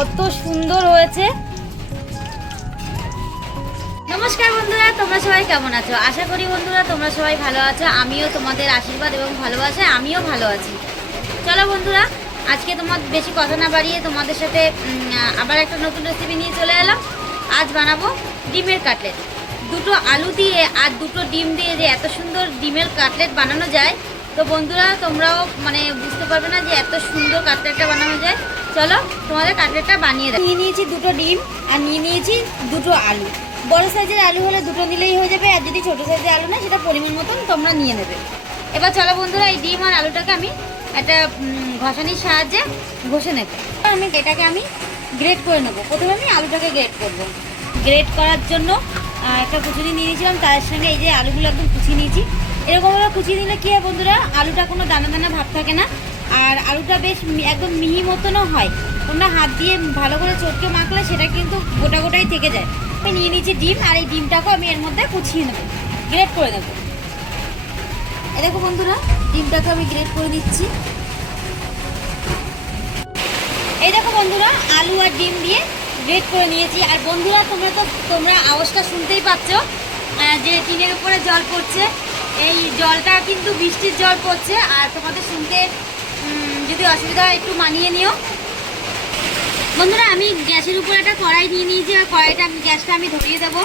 কত সুন্দর হয়েছে। নমস্কার বন্ধুরা, তোমরা সবাই কেমন আছো? আশা করি বন্ধুরা তোমরা সবাই ভালো আছো। আমিও তোমাদের আশীর্বাদ এবং ভালোবাসায় আমিও ভালো আছি। চলো বন্ধুরা, আজকে তোমার বেশি কথা না বাড়িয়ে তোমাদের সাথে আবার একটা নতুন রেসিপি নিয়ে চলে এলাম। আজ বানাবো ডিমের কাটলেট। দুটো আলু দিয়ে আর দুটো ডিম দিয়ে যে এত সুন্দর ডিমের কাটলেট বানানো যায়, তো বন্ধুরা তোমরাও মানে বুঝতে পারবে না যে এত সুন্দর কাটলেটটা বানানো যায়। চলো তোমাদের কাটলেটটা বানিয়ে দেয় নিয়ে নিয়েছি দুটো ডিম আর নিয়ে নিয়েছি দুটো আলু। বড় সাইজের আলু হলে দুটো নিলেই হয়ে যাবে আর যদি ছোটো সাইজের আলু না সেটা পরিমাণ মতন তোমরা নিয়ে নেবে। এবার চলো বন্ধুরা এই ডিম আর আলুটাকে আমি একটা ঘষানির সাহায্যে ঘষে নেব। আমি এটাকে আমি গ্রেট করে নেব। প্রথমে আমি আলুটাকে গ্রেট করব। গ্রেট করার জন্য একটা কুচুরি নিয়ে নিয়েছিলাম। তার সঙ্গে এই যে আলুগুলো একদম কুচিয়ে নিয়েছি। এরকমভাবে কুচিয়ে নিলে কী হয় বন্ধুরা? আলুটা কোনো দানা দানা ভাব থাকে না। আর আলুটা বেশ একদম মিহি মতনও হয়। তোমরা হাত দিয়ে ভালো করে চটকে মাখলে সেটা কিন্তু গোটা গোটাই থেকে যায়। আমি নিয়ে নিয়েছি ডিম আর এই ডিমটাকেও আমি এর মধ্যে কুচিয়ে নেব। গ্রেট করে নেব। এই দেখো বন্ধুরা, ডিমটাকে আমি গ্রেট করে দিচ্ছি এই দেখো বন্ধুরা, আলু আর ডিম দিয়ে গ্রেট করে নিয়েছি। আর বন্ধুরা, তোমরা তো, তোমরা আওয়াজটা শুনতেই পাচ্ছ যে টিনের উপরে জল পড়ছে। এই জলটা কিন্তু বৃষ্টির জল পড়ছে। আর তোমাদের শুনতে যদি অসুবিধা হয় একটু মানিয়ে নিও। বন্ধুরা, আমি গ্যাসের উপর একটা কড়াই নিয়ে নিয়েছি আর কড়াইটা আমি গ্যাসটা আমি ধরিয়ে দেবো।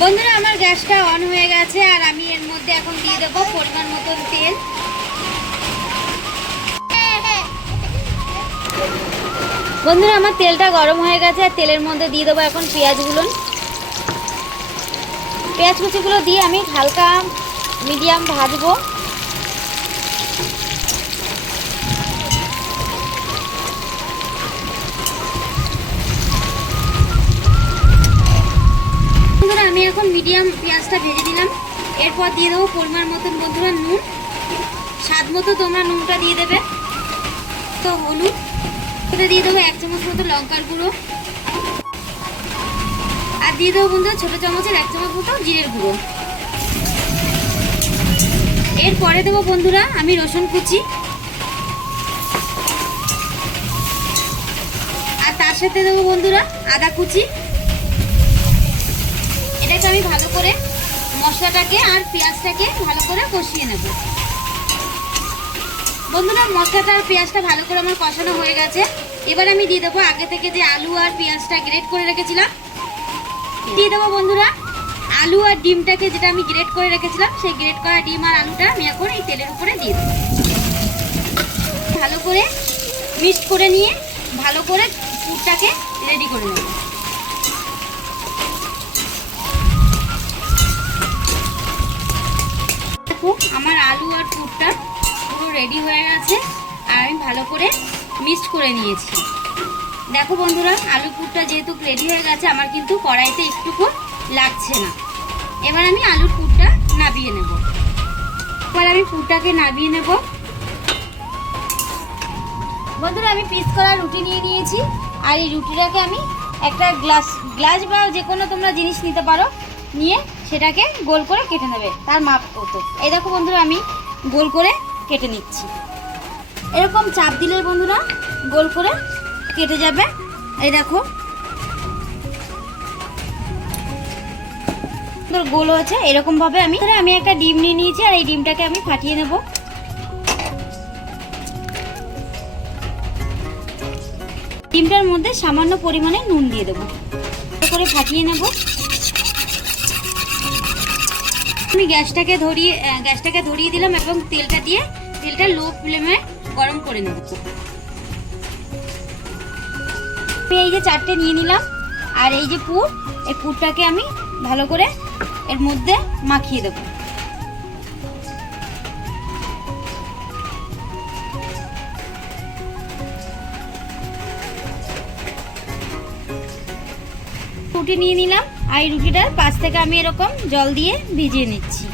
বন্ধুরা, আমার গ্যাসটা অন হয়ে গেছে, আর আমি এর মধ্যে এখন দিয়ে দেবো পরিমাণ মতন তেল। বন্ধুরা, আমার তেলটা গরম হয়ে গেছে, আর তেলের মধ্যে দিয়ে দেবো এখন পেঁয়াজগুলো পেঁয়াজ কুচিগুলো দিয়ে আমি হালকা মিডিয়াম ভাজবো। আমি এখন মিডিয়াম পেঁয়াজটা ভেজে দিলাম এরপর দিয়ে দেবো পরিমাণ মতন বন্ধুরা নুন। স্বাদ মতো তোমরা নুনটা দিয়ে দেবে। তো হলুদ। ওটা দিয়ে দেবো এক চামচ মতো লঙ্কার গুঁড়ো। আর দিয়ে দেবো বন্ধুরা ছোটো চামচের এক চামচ মতো জিরের গুঁড়ো। এরপরে দেবো বন্ধুরা, আমি রসুন কুচি। আর তার সাথে দেবো বন্ধুরা, আদা কুচি। এটাকে আমি ভালো করে মশলাটাকে আর পেঁয়াজটাকে ভালো করে কষিয়ে নেব। বন্ধুরা, মশলাটা আর পেঁয়াজটা ভালো করে আমার কষানো হয়ে গেছে। এবার আমি দিয়ে দেবো আগে থেকে যে আলু আর পেঁয়াজটা গ্রেট করে রেখেছিলাম। দিয়ে দেবো বন্ধুরা আলু আর ডিমটাকে যেটা আমি গ্রেট করে রেখেছিলাম, সেই গ্রেট করা ডিম আর আলুটা আমি এখন এই তেলের উপরে দিয়ে দেবো। ভালো করে মিক্সড করে নিয়ে ভালো করে পুরটাকে রেডি করে নেব। আমার আলু আর পুরটা পুরো রেডি হয়ে গেছে, আর আমি ভালো করে মিক্সড করে নিয়েছি। দেখো বন্ধুরা, আলু পুরটা যেহেতু রেডি হয়ে গেছে, আমার কিন্তু কড়াইতে একটুকু লাগছে না। এবার আমি আলুর পুরটা নাবিয়ে নেব। এবার আমি পুরটাকে নাবিয়ে নেব। বন্ধুরা, আমি পিস করা রুটি নিয়ে নিয়েছি। আর এই রুটিটাকে আমি একটা গ্লাস গ্লাস বা যে কোনো তোমরা জিনিস নিতে পারো, নিয়ে সেটাকে গোল করে কেটে নেবে তার মাপ কত এই দেখো বন্ধুরা, আমি গোল করে কেটে নিচ্ছি। এরকম চাপ দিলে বন্ধুরা গোল করে কেটে যাবে। এই দেখো সুন্দর গোল হয়েছে এরকম ভাবে আমি আমি একটা ডিম নিয়ে নিয়েছি, আর এই ডিমটাকে আমি ফাটিয়ে নেব। ডিমটার মধ্যে সামান্য পরিমাণে নুন দিয়ে দেবো। করে ফাটিয়ে নেব। আমি গ্যাসটাকে ধরিয়ে গ্যাসটাকে ধরিয়ে দিলাম এবং তেলটা দিয়ে তেলটা লো ফ্লেমে গরম করে নেব। এই যে চারটে নিয়ে নিলাম, আর এই যে পুর, এই পুরটাকে আমি ভালো করে এর মধ্যে মাখিয়ে দেবো। রুটি নিয়ে নিলাম আর এই রুটিটার পাশ থেকে আমি এরকম জল দিয়ে ভিজিয়ে নিচ্ছি।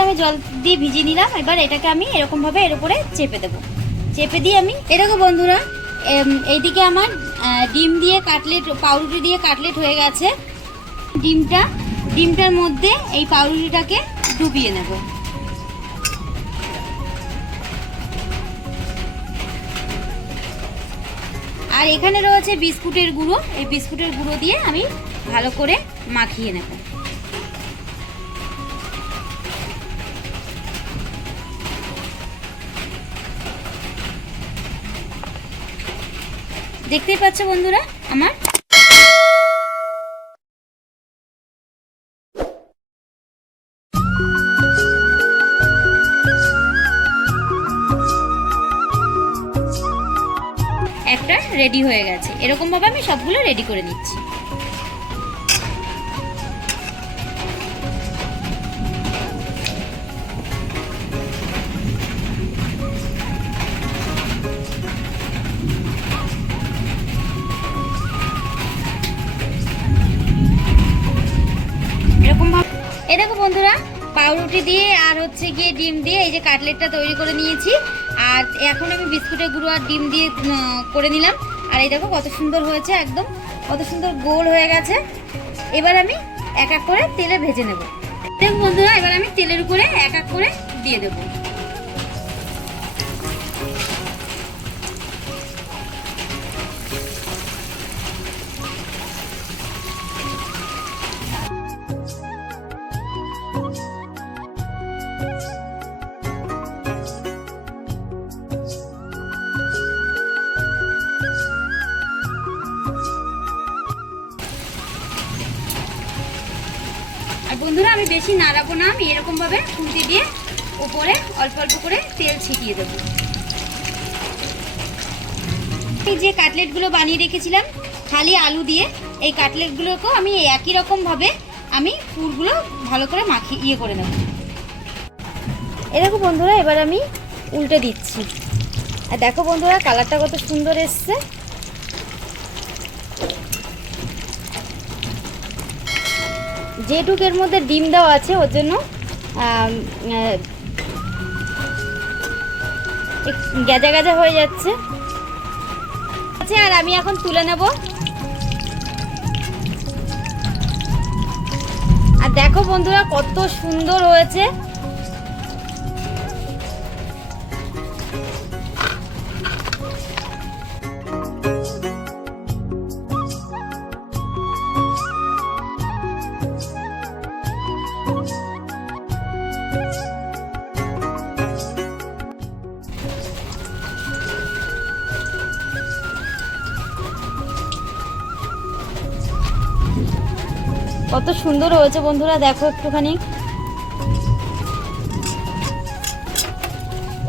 আমি জল দিয়ে ভিজিয়ে নিলাম, এবার এটাকে আমি এরকম ভাবে এর উপরে চেপে দেবো। চেপে দিয়ে আমি এরকম বন্ধুরা এইদিকে আমার ডিম দিয়ে কাটলেট, পাউরুটি দিয়ে কাটলেট হয়ে গেছে। ডিমটা, ডিমটার মধ্যে এই পাউরুটিটাকে ডুবিয়ে নেব। আর এখানে রয়েছে বিস্কুটের গুঁড়ো। এই বিস্কুটের গুঁড়ো দিয়ে আমি ভালো করে মাখিয়ে নেব। দেখতেই পাচ্ছ বন্ধুরা, আমার একটা রেডি হয়ে গেছে। এরকম ভাবে আমি সবগুলো রেডি করে নিচ্ছি। বন্ধুরা, পাউরুটি দিয়ে আর হচ্ছে গিয়ে ডিম দিয়ে এই যে কাটলেটটা তৈরি করে নিয়েছি। আর এখন আমি বিস্কুটের গুঁড়ো আর ডিম দিয়ে করে নিলাম। আর এই দেখো কত সুন্দর হয়েছে একদম, কত সুন্দর গোল হয়ে গেছে। এবার আমি এক এক করে তেলে ভেজে নেব। দেখো বন্ধুরা, এবার আমি তেলের উপরে এক এক করে দিয়ে দেবো। বন্ধুরা, আমি বেশি নাড়াবো না, আমি এরকম ভাবে খুন্তি দিয়ে উপরে অল্প অল্প করে তেল ছিটিয়ে দেবো। এই যে কাটলেটগুলো বানিয়ে রেখেছিলাম, খালি আলু দিয়ে, এই কাটলেটগুলোকেও আমি একই রকমভাবে আমি পুরগুলো ভালো করে মাখিয়ে ইয়ে করে নেব। এ দেখো বন্ধুরা, এবার আমি উল্টে দিচ্ছি। আর দেখো বন্ধুরা, কালারটা কত সুন্দর এসছে। যেটুক এর মধ্যে ডিম দেওয়া আছে, ওর জন্য গেজা গেজা হয়ে যাচ্ছে। আচ্ছা আর আমি এখন তুলে নেব। আর দেখো বন্ধুরা, কত সুন্দর হয়েছে। কত সুন্দর হয়েছে বন্ধুরা, দেখো একটুখানি।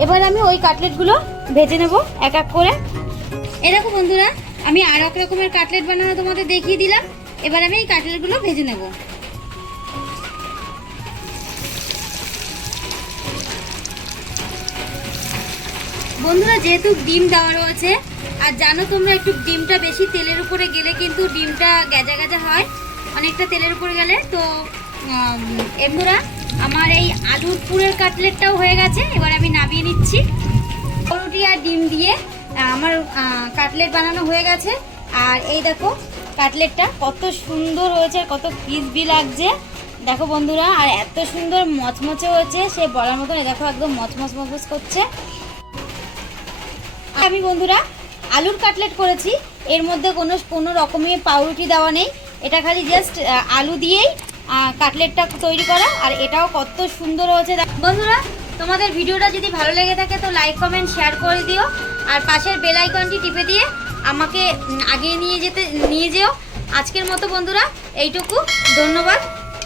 এবার আমি ওই কাটলেটগুলো ভেজে নেব, এক এক করে। এ দেখো বন্ধুরা, আমি আর এক রকমের কাটলেট বানানো তোমাদের দেখিয়ে দিলাম। এবার আমি এই কাটলেটগুলো ভেজে নেব। বন্ধুরা, যেহেতু ডিম দেওয়া রয়েছে, আর জানো তোমরা একটু ডিমটা বেশি তেলের উপরে গেলে কিন্তু ডিমটা গেজা গেজা হয়। অনেকটা তেলের উপরে গেলে, তো এমরা আমার এই আলুর পুরের কাটলেটটাও হয়ে গেছে, এবার আমি নামিয়ে নিচ্ছি। রুটি আর ডিম দিয়ে আমার কাটলেট বানানো হয়ে গেছে। আর এই দেখো, কাটলেটটা কত সুন্দর হয়েছে কত ক্রিসপি লাগছে। দেখো বন্ধুরা, আর এত সুন্দর মচমচে হয়েছে, সে বলার মতন দেখো একদম মচমচ মচমচ করছে। আমি বন্ধুরা, আলুর কাটলেট করেছি, এর মধ্যে কোনো কোনো রকমের পাউরুটি দেওয়া নেই। এটা খালি জাস্ট আলু দিয়েই কাটলেটটা তৈরি করা, আর এটাও কত সুন্দর হয়েছে বন্ধুরা, তোমাদের ভিডিওটা যদি ভালো লেগে থাকে তো লাইক কমেন্ট শেয়ার করে দিও, আর পাশের বেল আইকনটি টিপে দিয়ে আমাকে আগিয়ে নিয়ে যেতে, নিয়ে যেও। আজকের মতো বন্ধুরা, এইটুকু, ধন্যবাদ।